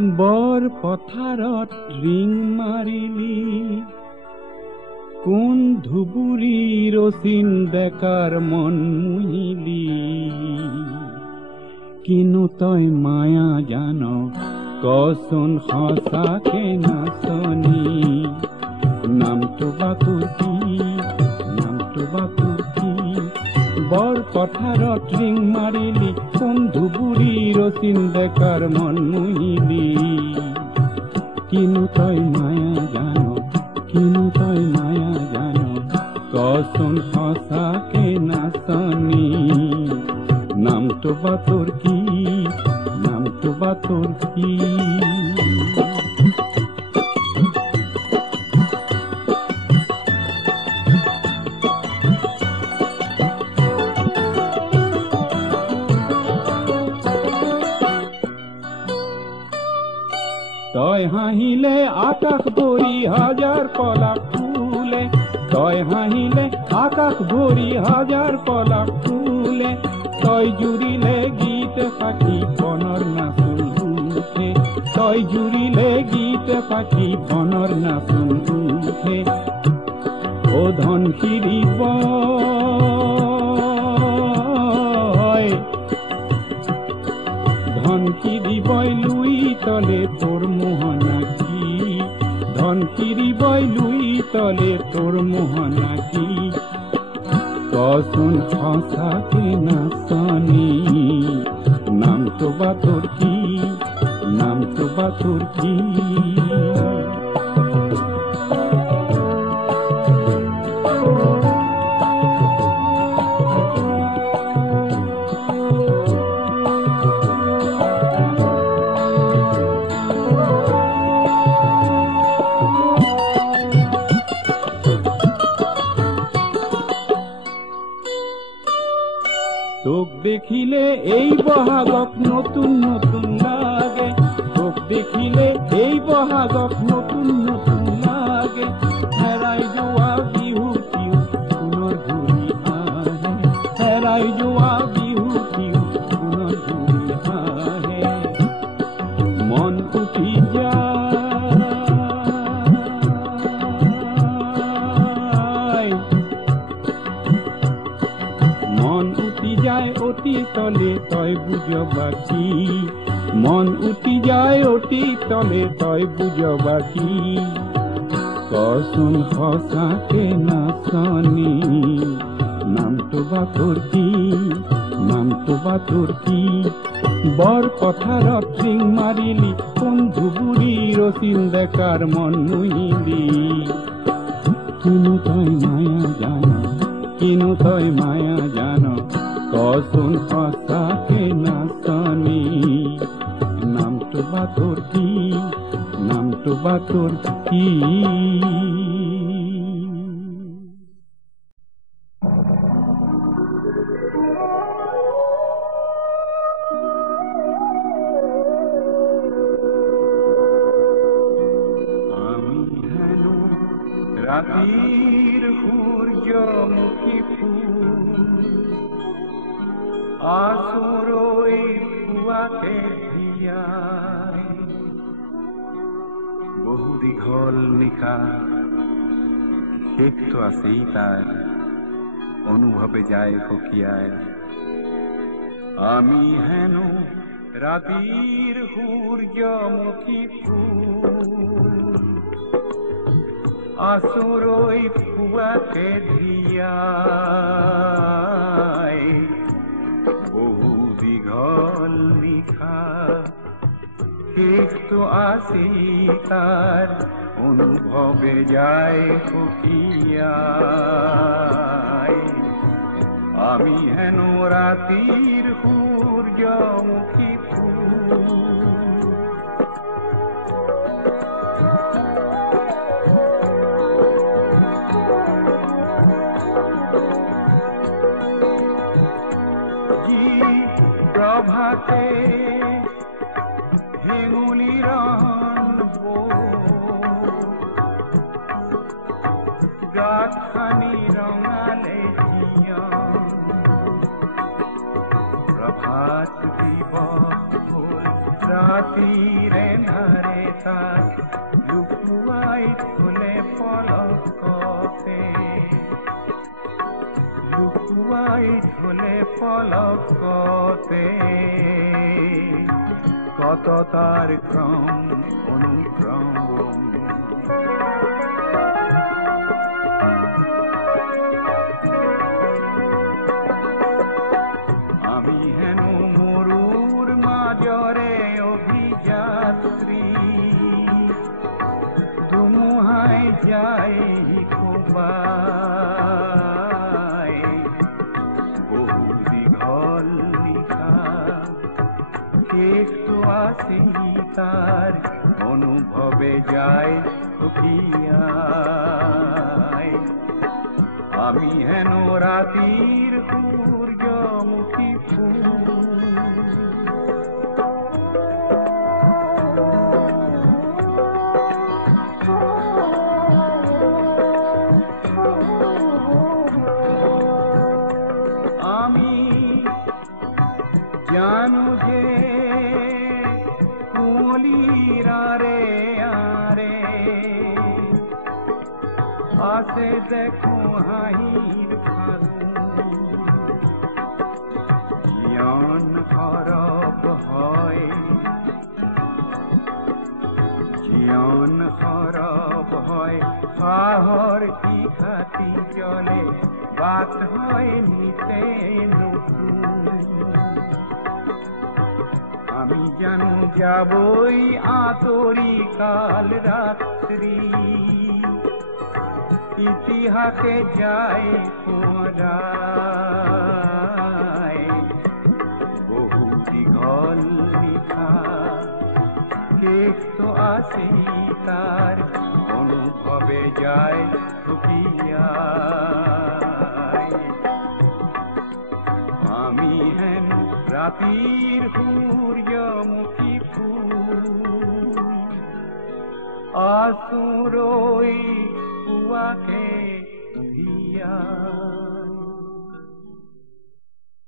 বৰ পথাৰত ৰিং মাৰিলি কোন ধুবুৰীৰ চিন বেকাৰ মন মুহিলি কিনো তই মায়া জান কচোন সঁচাকে নাচনি নামটো বা তোৰ কি নামটো বা তোৰ কি বৰ পথাৰত ৰিং মাৰিলি কোন ধুবুৰীৰ চিন বেকাৰ মন মুহিলি কিনো তই মায়া জান কিনো তই মায়া জান কচোন সঁচাকে নাচনি নামটো বা তোৰ কি নামটো বা তোৰ কি তই হাঁহিলে আকাশ ভৰি হাজাৰ পলাক ফুলে তই হাঁহিলে আকাশ ভৰি হাজাৰ পলাক ফুলে তই জুৰিলে গীত পাখি বনৰ নাচোন উঠে তই জুৰিলে গীত পাখি বনৰ নাচোন উঠে ও ধন শিৰিব ধন শিৰিবই লুই তলে তোৰ মোহনা কি ধন শিৰিবই লুই তলে তোৰ মোহনা কি কচোন সঁচাকে নাচনি নামটো বা তোৰ কি নামটো বা তোৰ কি তোক দেখিলে এই বহাগক নতুন নতুন লাগে তোক দেখিলে এই বহাগক নতুন নতুন লাগে হেৰাই যোৱা বিহু কিয় পুনৰ ঘূৰি আহে হেৰাই যোৱা বিহু কিয় পুনৰ ঘূৰি আহে মন উঠি যায় মন উঠি যায় অতি তলে তই বুঝবা কি মন উঠি যায় অতি তলে তই বুঝবা কি কচোন সঁচাকে নাচনি নামটো বা তোৰ কি নামটো বা তোৰ কি বৰ পথাৰত ৰিং মাৰিলি কোন ধুবুৰীৰ চিন বেকাৰ মন মুহিলি কিনো তই মায়া জান কিনো তই মায়া জান কচোন সঁচাকে নাচনি নামটো বা তোৰ কি নামটো বা তোৰ কি আমি হেনো ৰাতিৰ সূৰ্যমুখী আসৰই পুয়াতে ধিয়াই বহু দীঘল নিশা শেষটো আছেই তাৰ অনুভৱে যায় সকিয়াই আমি হেনো ৰাতিৰ সূৰ্যমুখী ফুল আসৰই পুয়াতে ধিয়াই বহু দীঘল নিশা শেষটো আছেই তাৰ অনুভৱে যায় সকিয়াই আমি হেনো ৰাতিৰ সূৰ্যমুখী ফুল প্ৰভাতে হেঙুলি ৰহনব গাত খানি ৰঙালে প্ৰভাত দিব ৰাতিৰে লুকুৱাই থলে পলকতে, লুকুৱাই থলে পলকতে, কত তার ক্রম অনুক্রম। আমি হেন মরুর মাজরে অভিযাত্রী, ধুমুহায় যাই কোবাই, বহু দীঘল নিশা একটু আসি তার অনুভবে যায় থকিয়ায়। আমি হেন রাতির সূর্যমুখী ফুল, আমি জানো যে কুলির আরে আরে আসে দেখো হাহির ফাগুন, জীবন খরব হয়, জীবন খরব হয়, পাহর কি খাতি চলে, বাত হয় নিতে নতুন। আমি জানো যাবই আতরি কাল রাত্রি, ইতিহাসে যায় পুনরায়, বহু দীঘল নিশা একটু আসি তার অনুভবে যায় থকিয়ায়। আমি হেন রাতির সূর্যমুখী ফুল, আসুরই কুয়াকে দিয়া।